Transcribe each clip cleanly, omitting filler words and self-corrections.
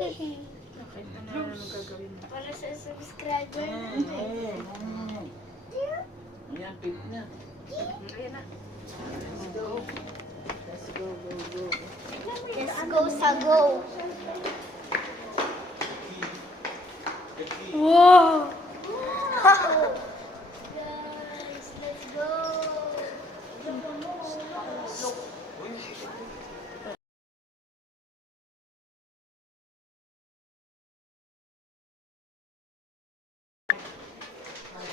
Bakit ano gagawin mo? Para sa subscriber. Ayan, pit na. Ayan na. Let's go. Let's go, go, go. Let's go sa go. Wow! Guys, let's go.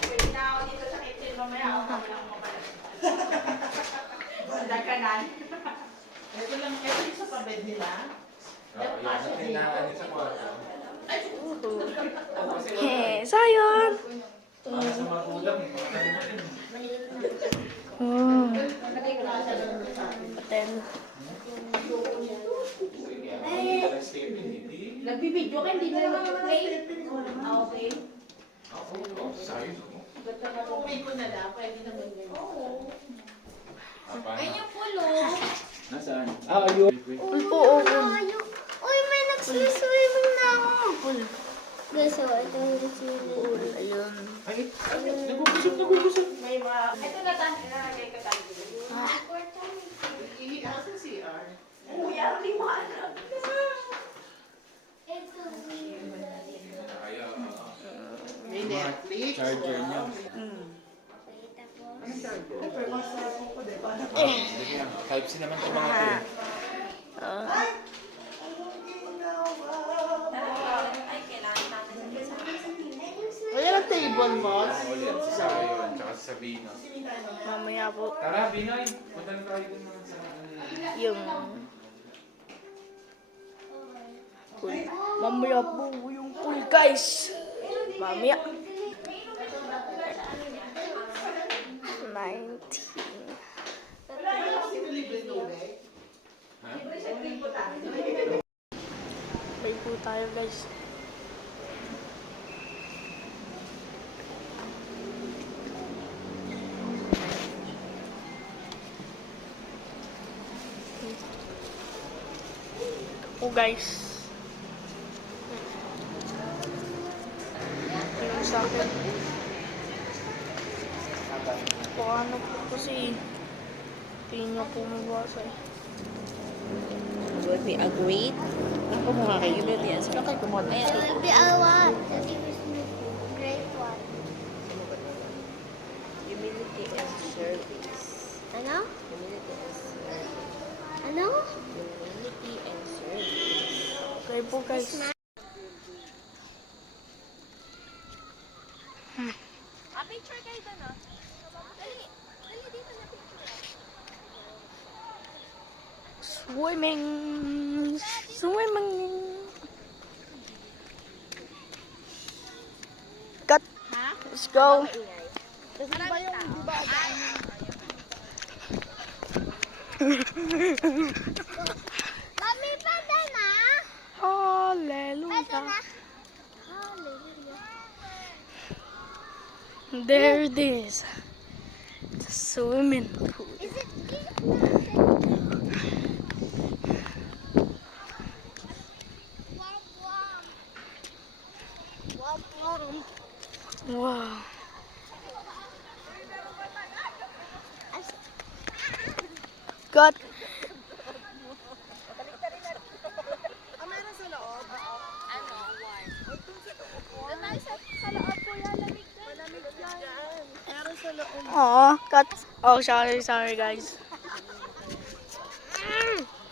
Pwede na ako dito sa kitchen mamaya. Ako lang mo pala. Sandal ka na. Ito lang, ito yung sa pabed nila. Sayon! Para sa magulang, Oh. Patel. Nagbibidyo ka, hindi na mag-play. Okay. Uwi ko na lang, pwede naman yun. Ayun yung pulo. Nasaan? Ayun. Pulpo o Uy, may nagsiswimming na ako. Guys, so ito yung nagsiswimming. Ayun. Ay, nagugusog, nagugusog. May mga... Ito na tayo. Ilalagay ka tayo. Ihi ka sa CR. Kuya, liwanag. Ito. May Netflix. Charger niya. Type C naman ito mga ito. Ay, kailangan natin sa Wala na table mo. Ulit, si Sarah yun, tsaka si Sabina. Mamaya po. Tara, Binoy, punta na tayo dun naman sa... Yung... Pool. Mamaya po yung pool, guys. Mamaya. 19. Bay po tayo, guys. Oh, guys. Ayun sa akin. Paano po kasi hindi niyo po mabasa eh. Will be a great. Ang kumuha kayo. Sino kayo kumuha? It will be a one. That is great one. Humility and service. Ano? Humility and service. Ano? Humility and service. Okay po, guys. Picture kayo doon, no? Dali. Dali dito na picture. Swimming. Swimming. Cut. Ha? Let's go. Maraming tao. Mami, pwede na? Pwede Hallelujah. na? Hallelujah. There it is. The swimming pool. Is it Womp womp. Womp womp. Wow. Cut. Oh, cut. Oh, sorry, guys.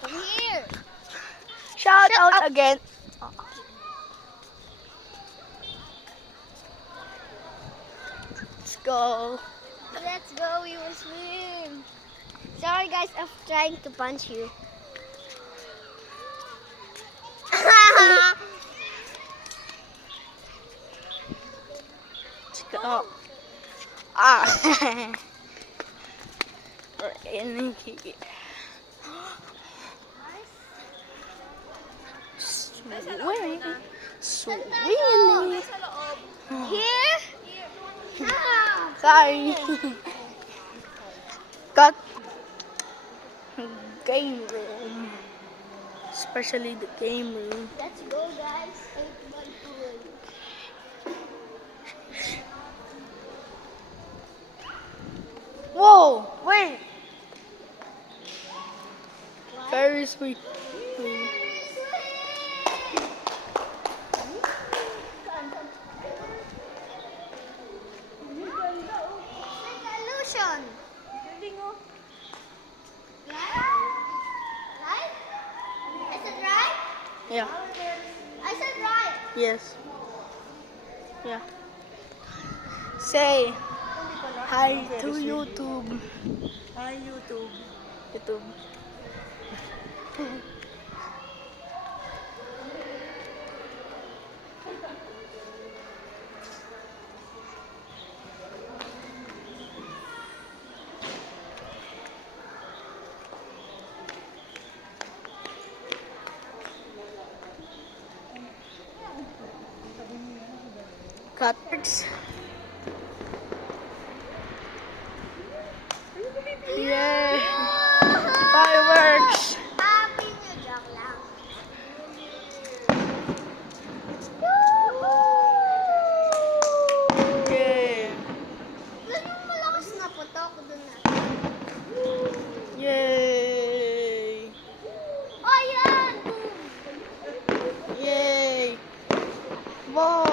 Come here. Shout out again. Let's go. Let's go, we will swim. Sorry guys, I'm trying to punch you. Let's go. Ah. We're in here. Swimming. Swimming. Here? Sorry. Cut. Game room. especially the game room. Let's go, guys. 8 pool. Whoa! Wait. Very sweet. Illusion. Right? Right? I said right? Yeah. I said right. Yes. Yeah. Say hi to YouTube. Hi, YouTube. YouTube. Cutters. Yay! Fireworks! Happy New Joke lang. Yay! Doon yung malakas na putok doon na. Yay! Oh, yan! Yay! Wow!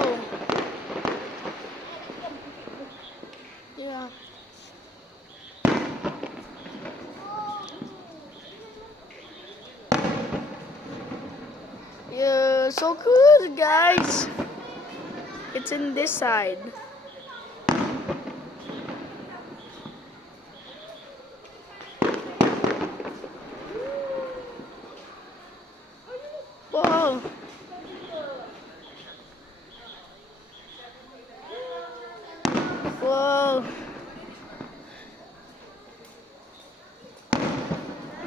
Yeah. Yeah, so cool, guys. It's in this side. Whoa. Whoa.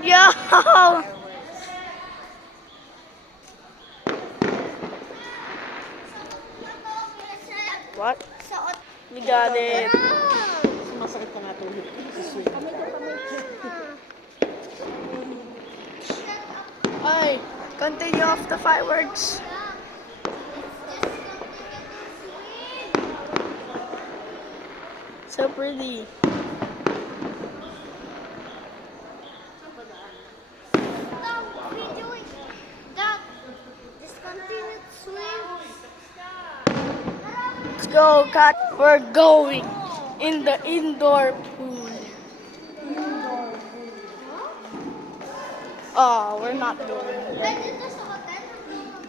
Yo! What? Suot. We got it. Sumasakit ka nga tuhod. Hey, continue off the fireworks. So pretty. Let's go, Kat. We're going in the indoor pool. Oh, we're not going there.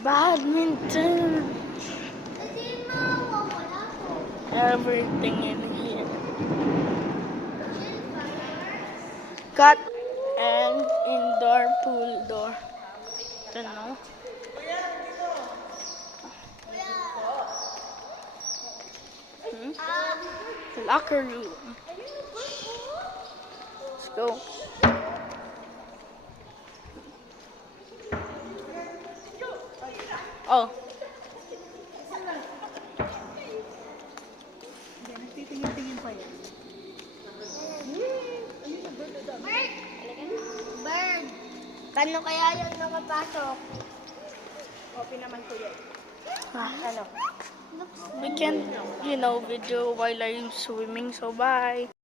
Badminton. Everything in here. Cut and indoor pool door. Don't know. Locker room. Let's go. Oh. Tingin-tingin pa yan. Bird. Paano kaya yun nakapasok? Copy naman ko yun. Ano? We can, video while I'm swimming, so bye.